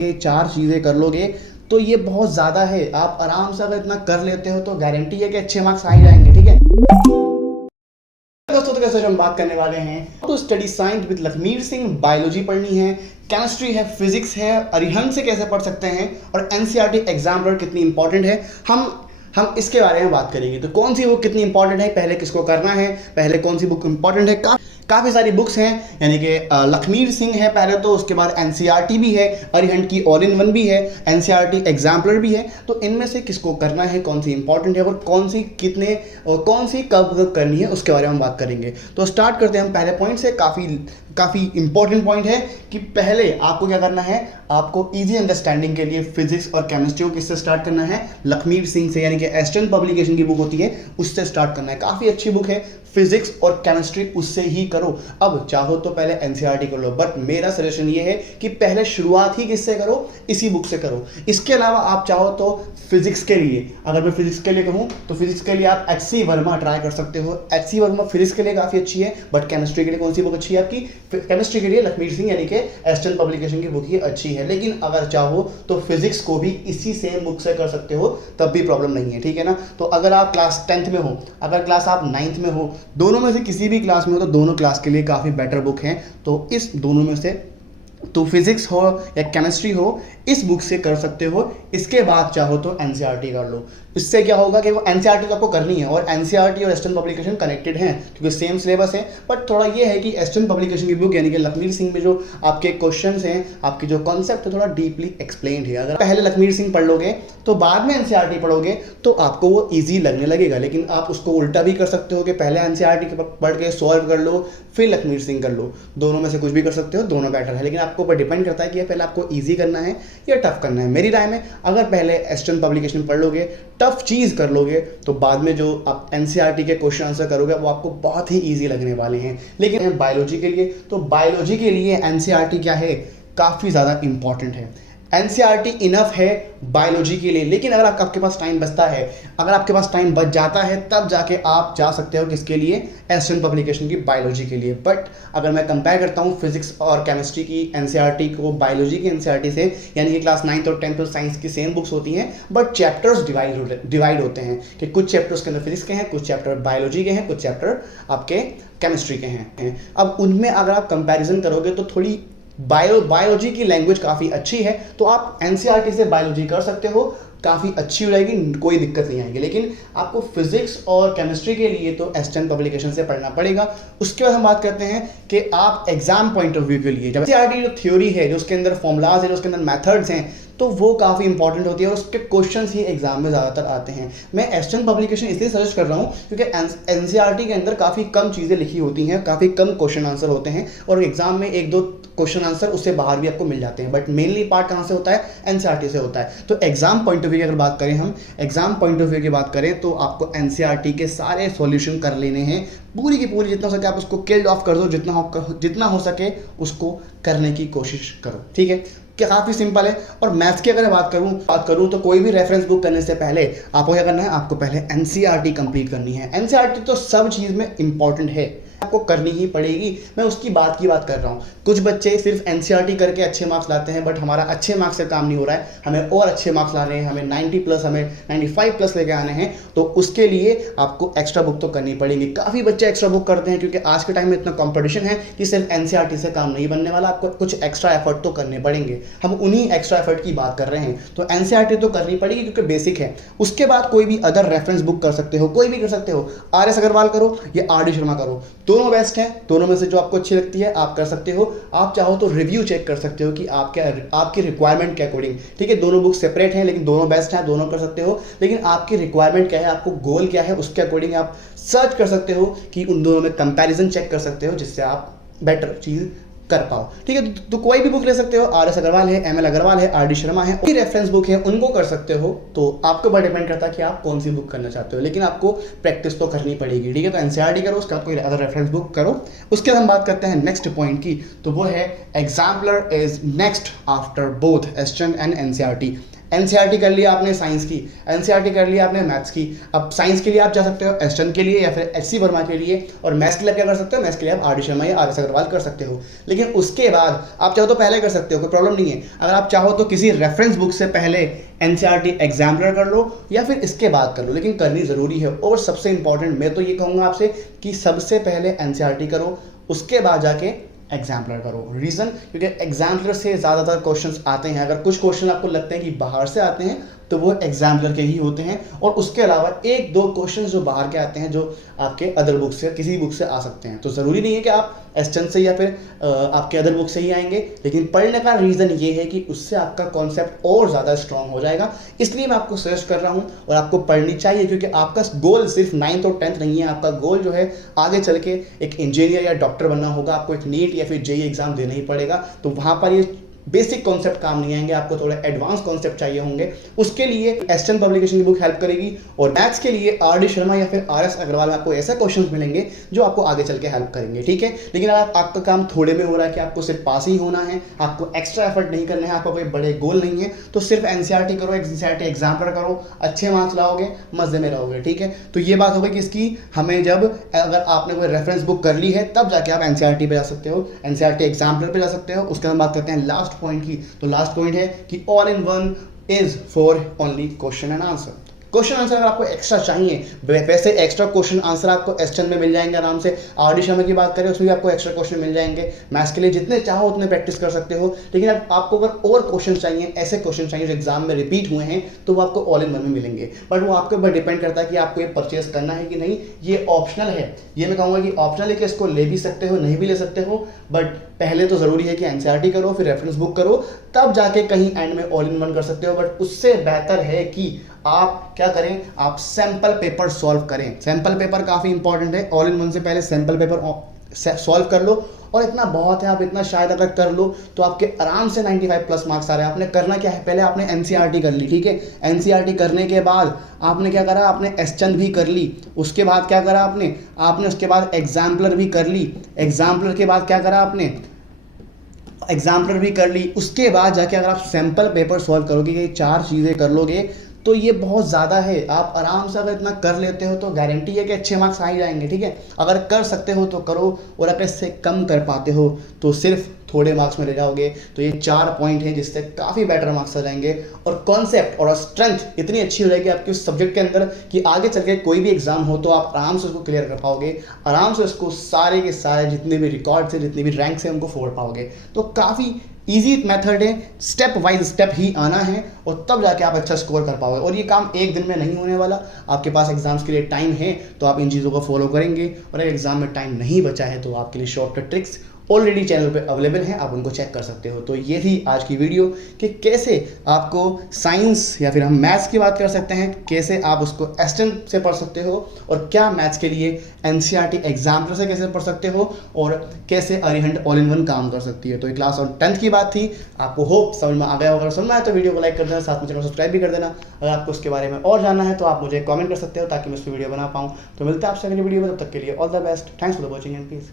ये 4 चीज़ें कर लोगे तो ये बहुत ज़्यादा है। आप आराम से अगर इतना कर लेते हो तो गारंटी है कि अच्छे मार्क्स आ ही जाएंगे। ठीक है दोस्तों, तो कैसे हम बात करने वाले हैं तो study science with Lakhmir Singh, biology पढ़नी है, केमिस्ट्री है, फिजिक्स है, अरिहंत से कैसे पढ़ सकते हैं और एनसीईआरटी एग्जाम्पलर कितनी इंपॉर्टेंट है, हम इसके बारे में बात करेंगे। तो कौन सी बुक कितनी इंपॉर्टेंट है, पहले किसको करना है, पहले कौन सी बुक इंपॉर्टेंट है। काफ़ी सारी बुक्स हैं, यानी कि लखमीर सिंह है पहले तो, उसके बाद एनसीईआरटी भी है, अरिहंत की ऑल इन वन भी है, एनसीईआरटी एग्जाम्पलर भी है। तो इनमें से किसको करना है, कौन सी इंपॉर्टेंट है और कौन सी कितने और कौन सी कब करनी है, उसके बारे में हम बात करेंगे। तो स्टार्ट करते हैं हम पहले पॉइंट से। काफ़ी इंपॉर्टेंट पॉइंट है कि पहले आपको क्या करना है, आपको इजी अंडरस्टैंडिंग के लिए फिजिक्स और केमिस्ट्री को किससे स्टार्ट करना है, लखमीर सिंह से, यानी कि एस्टर्न पब्लिकेशन की बुक होती है उससे स्टार्ट करना है। काफ़ी अच्छी बुक है, फिजिक्स और केमिस्ट्री उससे ही करो। अब चाहो तो पहले एनसीईआरटी कर लो, बट मेरा सजेशन ये है कि पहले शुरुआत ही किससे करो, इसी बुक से करो। इसके अलावा आप चाहो तो फिजिक्स के लिए, अगर मैं फिजिक्स के लिए कहूँ तो फिजिक्स के लिए आप एच.सी. वर्मा ट्राई कर सकते हो। एच.सी. वर्मा फिजिक्स के लिए काफ़ी अच्छी है, बट केमिस्ट्री के लिए कौन सी बुक अच्छी है आपकी, केमिस्ट्री के लिए लखमीर सिंह यानी कि एस्टर्न पब्लिकेशन की बुक ही अच्छी है। लेकिन अगर चाहो तो फिजिक्स को भी इसी सेम बुक से कर सकते हो, तब भी प्रॉब्लम नहीं है। ठीक है ना। तो अगर आप क्लास 10th में हो, अगर क्लास आप 9th में हो, दोनों में से किसी भी क्लास में हो, तो दोनों क्लास के लिए काफ़ी बेटर बुक है। तो इस दोनों में से तो फिजिक्स हो या केमिस्ट्री हो, इस बुक से कर सकते हो। इसके बाद चाहो तो एनसीईआरटी कर लो। इससे क्या होगा कि वो एनसीईआरटी तो आपको करनी है, और एनसीईआरटी और एस्टर्न पब्लिकेशन कनेक्टेड हैं क्योंकि सेम सिलेबस है। बट थोड़ा ये है कि एस्टर्न पब्लिकेशन की बुक यानी कि लखमीर सिंह में जो आपके क्वेश्चंस हैं, आपके जो कॉन्सेप्ट है, थोड़ा डीपली एक्सप्लेन्ड है। अगर पहले लखमीर सिंह पढ़ लोगे तो बाद में एनसीईआरटी पढ़ोगे तो आपको वो ईजी लगने लगेगा। लेकिन आप उसको उल्टा भी कर सकते हो कि पहले एनसीईआरटी पढ़ के सॉल्व कर लो, फिर लखमीर सिंह कर लो। दोनों में से कुछ भी कर सकते हो, दोनों बेटर है। लेकिन आपको ऊपर डिपेंड करता है कि पहले आपको ईजी करना है या टफ करना है। मेरी राय में अगर पहले एस्टर्न पब्लिकेशन पढ़ लोगे, टफ चीज़ कर लोगे, तो बाद में जो आप एनसीईआरटी के क्वेश्चन आंसर करोगे वो आपको बहुत ही ईजी लगने वाले हैं। लेकिन बायोलॉजी के लिए, तो बायोलॉजी के लिए एनसीईआरटी क्या है, काफ़ी ज़्यादा इंपॉर्टेंट है। एनसीईआरटी इनफ है बायोलॉजी के लिए। लेकिन अगर आपके पास टाइम बचता है, अगर आपके पास टाइम बच जाता है, तब जाके आप जा सकते हो किसके लिए, एस्टर्न पब्लिकेशन की बायोलॉजी के लिए। बट अगर मैं कंपेयर करता हूँ फिजिक्स और केमिस्ट्री की एनसीईआरटी को बायोलॉजी की एनसीईआरटी से, यानी कि क्लास 9th और 10th साइंस की सेम बुक्स होती हैं, बट चैप्टर्स डिवाइड होते हैं कि कुछ चैप्टर्स के अंदर फिजिक्स के हैं, कुछ चैप्टर बायोलॉजी के हैं, कुछ चैप्टर आपके केमिस्ट्री के हैं। अब उनमें अगर आप कंपेरिजन करोगे तो थोड़ी बायोलॉजी की लैंग्वेज काफ़ी अच्छी है, तो आप एनसीईआरटी से बायोलॉजी कर सकते हो, काफ़ी अच्छी हो जाएगी, कोई दिक्कत नहीं आएगी। लेकिन आपको फिजिक्स और केमिस्ट्री के लिए तो एस्टर्न पब्लिकेशन से पढ़ना पड़ेगा। उसके बाद हम बात करते हैं कि आप एग्जाम पॉइंट ऑफ व्यू के लिए, जब एनसीईआरटी जो थ्योरी है, जो उसके अंदर फॉर्मूलाज है, जो उसके अंदर मेथड्स हैं, तो वो काफ़ी इंपॉर्टेंट होती है और उसके क्वेश्चंस ही एग्जाम में ज़्यादातर आते हैं। मैं एस्टर्न पब्लिकेशन इसलिए सजेस्ट कर रहा हूँ क्योंकि एनसीईआरटी के अंदर काफ़ी कम चीज़ें लिखी होती हैं, काफ़ी कम क्वेश्चन आंसर होते हैं, और एग्जाम में 1-2 क्वेश्चन आंसर उससे बाहर भी आपको मिल जाते हैं। बट मेनली पार्ट कहाँ से होता है, एनसीईआरटी से होता है। तो एग्जाम पॉइंट ऑफ व्यू की अगर बात करें, हम एग्जाम पॉइंट ऑफ व्यू की बात करें, तो आपको एनसीईआरटी के सारे सॉल्यूशन कर लेने हैं, पूरी की पूरी, जितना हो सके आप उसको किल्ड ऑफ कर दो, जितना हो सके उसको करने की कोशिश करो। ठीक है, काफ़ी सिंपल है। और मैथ्स की अगर मैं बात करूं तो कोई भी रेफरेंस बुक करने से पहले आपको क्या करना है, आपको पहले एनसीईआरटी कंप्लीट करनी है। एनसीईआरटी तो सब चीज़ में इंपॉर्टेंट है, आपको करनी ही पड़ेगी। मैं उसकी बात कर रहा हूँ। कुछ बच्चे सिर्फ एनसीईआरटी करके अच्छे मार्क्स लाते हैं, बट हमारा अच्छे मार्क्स से काम नहीं हो रहा है, हमें और अच्छे मार्क्स लाने हैं, हमें 90+, हमें 95+ लेके आने हैं। तो उसके लिए आपको एक्स्ट्रा बुक तो करनी पड़ेगी। काफ़ी बच्चे एक्स्ट्रा बुक करते हैं क्योंकि आज के टाइम में इतना कॉम्पिटिशन है कि सिर्फ एनसीईआरटी से काम नहीं बनने वाला, आपको कुछ एक्स्ट्रा एफर्ट तो करने पड़ेंगे। हम उन्हीं एक्स्ट्रा एफर्ट की बात कर रहे हैं। तो एनसीईआरटी तो करनी पड़ेगी क्योंकि बेसिक है। उसके बाद कोई भी अदर रेफरेंस बुक कर सकते हो, कोई भी कर सकते हो। आर.एस. अग्रवाल करो या आर.डी. शर्मा करो, दोनों बेस्ट हैं। दोनों में से जो आपको अच्छी लगती है आप कर सकते हो। आप चाहो तो रिव्यू चेक कर सकते हो कि आपकी रिक्वायरमेंट के अकॉर्डिंग। ठीक है, दोनों बुक सेपरेट हैं लेकिन दोनों बेस्ट हैं, दोनों कर सकते हो। लेकिन आपकी रिक्वायरमेंट क्या है, आपको गोल क्या है, उसके अकॉर्डिंग आप सर्च कर सकते हो कि उन दोनों में कंपैरिजन चेक कर सकते हो, जिससे आप बेटर चीज़ कर पाओ। ठीक है, तो कोई भी बुक ले सकते हो। आर.एस. अग्रवाल है, एम.एल. अग्रवाल है, आर.डी. शर्मा है, कोई रेफरेंस बुक है, उनको कर सकते हो। तो आपके ऊपर डिपेंड करता है कि आप कौन सी बुक करना चाहते हो, लेकिन आपको प्रैक्टिस तो करनी पड़ेगी। ठीक है, तो एनसीईआरटी करो, उसके बाद कोई अदर रेफरेंस बुक करो। उसके बाद हम बात करते हैं नेक्स्ट पॉइंट की, तो वो है exemplar is next after both astern and NCERT. NCERT कर लिया आपने साइंस की, एनसीईआरटी कर लिया आपने मैथ्स की, अब साइंस के लिए आप जा सकते हो एस्टन के लिए या फिर एचसी वर्मा के लिए, और मैथ्स के लिए क्या कर सकते हो, मैथ्स के लिए आप आर डी शर्मा या आर एस अग्रवाल कर सकते हो। लेकिन उसके बाद आप चाहो तो पहले कर सकते हो, कोई प्रॉब्लम नहीं है। अगर आप चाहो तो किसी रेफरेंस बुक से पहले एनसीईआरटी एग्जाम्पलर कर लो या फिर इसके बाद कर लो, लेकिन करनी ज़रूरी है। और सबसे इंपॉर्टेंट मैं तो ये कहूँगा आपसे कि सबसे पहले एनसीईआरटी करो, उसके बाद जाके एग्जाम्पलर करो। रीज़न, क्योंकि एग्जाम्पलर से ज़्यादातर क्वेश्चंस आते हैं। अगर कुछ क्वेश्चन आपको लगते हैं कि बाहर से आते हैं तो वो एग्जाम्पलर के ही होते हैं, और उसके अलावा एक दो क्वेश्चन जो बाहर के आते हैं जो आपके अदर बुक से, किसी बुक से आ सकते हैं। तो ज़रूरी नहीं है कि आप एस्टन से या फिर आपके अदर बुक से ही आएंगे, लेकिन पढ़ने का रीज़न ये है कि उससे आपका कॉन्सेप्ट और ज़्यादा स्ट्रॉन्ग हो जाएगा। इसलिए मैं आपको सजेस्ट कर रहा हूँ, और आपको पढ़नी चाहिए, क्योंकि आपका गोल सिर्फ 9th और 10th नहीं है। आपका गोल जो है आगे चल के एक इंजीनियर या डॉक्टर बनना होगा। आपको एक नीट या फिर जेईई एग्जाम देना ही पड़ेगा। तो वहाँ पर ये बेसिक कॉन्सेप्ट काम नहीं आएंगे, आपको थोड़े एडवांस कॉन्सेप्ट चाहिए होंगे। उसके लिए एस्टन पब्लिकेशन की बुक हेल्प करेगी, और मैथ्स के लिए आर डी शर्मा या फिर आर एस अग्रवाल में आपको ऐसे क्वेश्चंस मिलेंगे जो आपको आगे चल के हेल्प करेंगे, ठीक है। लेकिन अगर आपका काम थोड़े में हो रहा है कि आपको सिर्फ पास ही होना है, आपको एक्स्ट्रा एफर्ट नहीं करना है, आपका कोई बड़े गोल नहीं है, तो सिर्फ एनसीईआरटी करो, एनसीईआरटी एग्जाम्पलर करो, अच्छे मार्क्स लाओगे, मजे में रहोगे, ठीक है। तो ये बात हो गई कि इसकी हमें जब अगर आपने कोई रेफरेंस बुक कर ली है तब जाके आप एनसीईआरटी पे जा सकते हो, एनसीईआरटी एग्जाम्पलर पे जा सकते हो। उसके बाद बात करते हैं लास्ट पॉइंट की। तो लास्ट पॉइंट है कि all in one is for only question and answer. Question answer अगर आपको एक्स्ट्रा चाहिए, वैसे एक्स्ट्रा क्वेश्चन आंसर आपको एस्टन में मिल जाएंगे आराम से। आर डी शर्मा की बात करें उसमें भी आपको एक्स्ट्रा क्वेश्चन मिल जाएंगे। मैथ्स के लिए जितने चाहो उतने प्रैक्टिस कर सकते हो, लेकिन अब आपको अगर और क्वेश्चन चाहिए, ऐसे क्वेश्चन चाहिए जो एग्जाम में रिपीट हुए हैं, तो वो आपको ऑल इन वन में मिलेंगे। बट वो आपके ऊपर डिपेंड करता है कि आपको ये परचेज करना है कि नहीं। ये ऑप्शनल है, ये मैं कहूँगा कि ऑप्शनल है कि इसको ले भी सकते हो, नहीं भी ले सकते हो। बट पहले तो ज़रूरी है कि एनसीईआरटी करो, फिर रेफरेंस बुक करो, तब जाके कहीं एंड में ऑल इन वन कर सकते हो। बट उससे बेहतर है कि आप क्या करें, आप सैंपल पेपर सॉल्व करें। सैंपल पेपर काफ़ी इंपॉर्टेंट है। ऑल इन वन से पहले सैंपल पेपर सॉल्व कर लो, और इतना बहुत है। आप इतना शायद अगर कर लो तो आपके आराम से 95 प्लस मार्क्स आ रहे हैं। आपने करना क्या है, पहले आपने एनसीईआरटी कर ली, ठीक है। एनसीईआरटी करने के बाद आपने क्या करा, आपने एस्टन भी कर ली। उसके बाद क्या करा आपने उसके बाद एग्जाम्पलर भी कर ली। एग्जाम्पलर के बाद क्या करा आपने, एग्जाम्पलर भी कर ली। उसके बाद जाके अगर आप सैंपल पेपर सॉल्व करोगे, ये 4 चीज़ें कर लोगे, तो ये बहुत ज़्यादा है। आप आराम से अगर इतना कर लेते हो तो गारंटी है कि अच्छे मार्क्स आ ही जाएंगे, ठीक है। अगर कर सकते हो तो करो, और अगर इससे कम कर पाते हो तो सिर्फ थोड़े मार्क्स में ले जाओगे। तो ये 4 पॉइंट हैं जिससे काफ़ी बेटर मार्क्स आ जाएंगे, और कॉन्सेप्ट और स्ट्रेंथ इतनी अच्छी हो जाएगी आपके उस सब्जेक्ट के अंदर कि आगे चल के कोई भी एग्जाम हो तो आप आराम से उसको क्लियर कर पाओगे। आराम से उसको सारे के सारे जितने भी रिकॉर्ड्स हैं, जितने भी रैंक्स हैं, उनको फोड़ पाओगे। तो काफ़ी ईजी मेथड है, स्टेप वाइज स्टेप ही आना है, और तब जाके आप अच्छा स्कोर कर पाओगे। और ये काम एक दिन में नहीं होने वाला। आपके पास एग्जाम्स के लिए टाइम है तो आप इन चीज़ों को फॉलो करेंगे, और अगर एग्जाम में टाइम नहीं बचा है तो आपके लिए शॉर्टकट ट्रिक्स ऑलरेडी चैनल पे अवेलेबल हैं, आप उनको चेक कर सकते हो। तो ये थी आज की वीडियो कि कैसे आपको साइंस या फिर हम मैथ्स की बात कर सकते हैं, कैसे आप उसको एस्टन से पढ़ सकते हो, और क्या मैथ्स के लिए एनसीईआरटी एग्जाम्पलर से कैसे पढ़ सकते हो, और कैसे अरिहंट ऑल इन वन काम कर सकती है। तो ये क्लास और 10th की बात थी। आपको होप समझ में आ गया होगा। समझ में आया तो वीडियो को लाइक कर देना, साथ में चैनल सब्सक्राइब भी कर देना। अगर आपको उसके बारे में और जानना है तो आप मुझे कमेंट कर सकते हो ताकि मैं उस पर वीडियो बना पाऊँ। तो मिलते हैं आपसे अगली वीडियो में, तब तक के लिए all the best. Thanks for watching and piece.